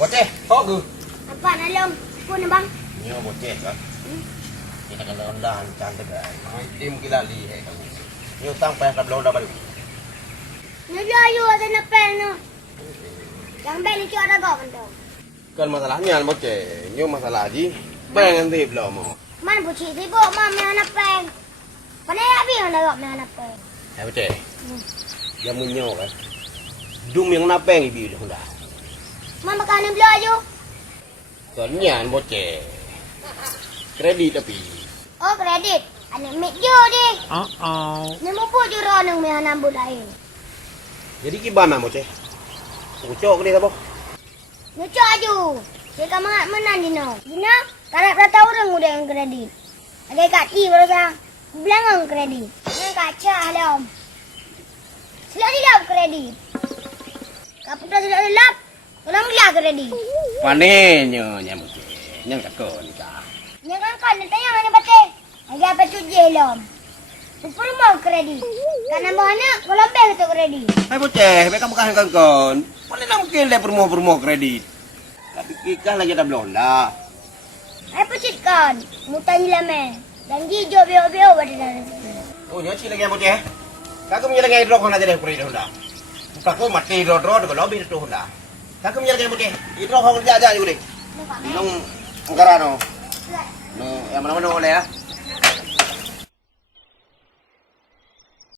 Boceh, kok gue? Apa nak long? Pun bang. Nyo boceh kan? Kita kan londahan cantik kan? Tim kita lihat kamu. Nyo tang payah tak londah baru. Nyo ayu ada nak pen no. Yang ben ni ada gak benda. Kan masalahnya boceh, nyo masalah aja. Pengen tip lo mau. Man buci sibuk mam yang nak pen. Pada abi yang dah gak nak pen. Ya boceh. Jamu nyo kan? Dum yang napeng ibu dah dah. Man makan yang bela ayu. Soalnya boceh. Kredit tapi. Oh kredit. Anak mek jo di. Ni mau buat jurang nang meh anak lain. Jadi gimana boceh? Ucok dia apa? Nyucuk aju. Jika mangat menan dino. Dino, karena berapa orang udah yang kredit. Ada kat I berasa. Belangang kredit. Yang kaca dalam. Silap dilap kredit. Kapuk dah silap dilap. Orang dilap kredit. Panenyo boceh. Yang takon kah? Yang kan tanya mana batik. Lagi apa tu jelom. Super mau kredit. Karena mana kalau bank tu kredit. Hai boceh, mereka bukan kawan. Mana nak mungkin dia permoh kredit. Tapi kita lagi ada belonda. Hai pecitkan. Mutai lama. Dan hijau bio-bio pada dalam situ. Oh, nyoci lagi boceh. Kakak menjaga hidro kau nak jadi kredit honda. Bukan kau mati hidro dengan lobby itu honda. Kakak menjaga boceh. Hidro kau kerja aja juga. Nung angkara no. No, yang mana-mana oleh ya.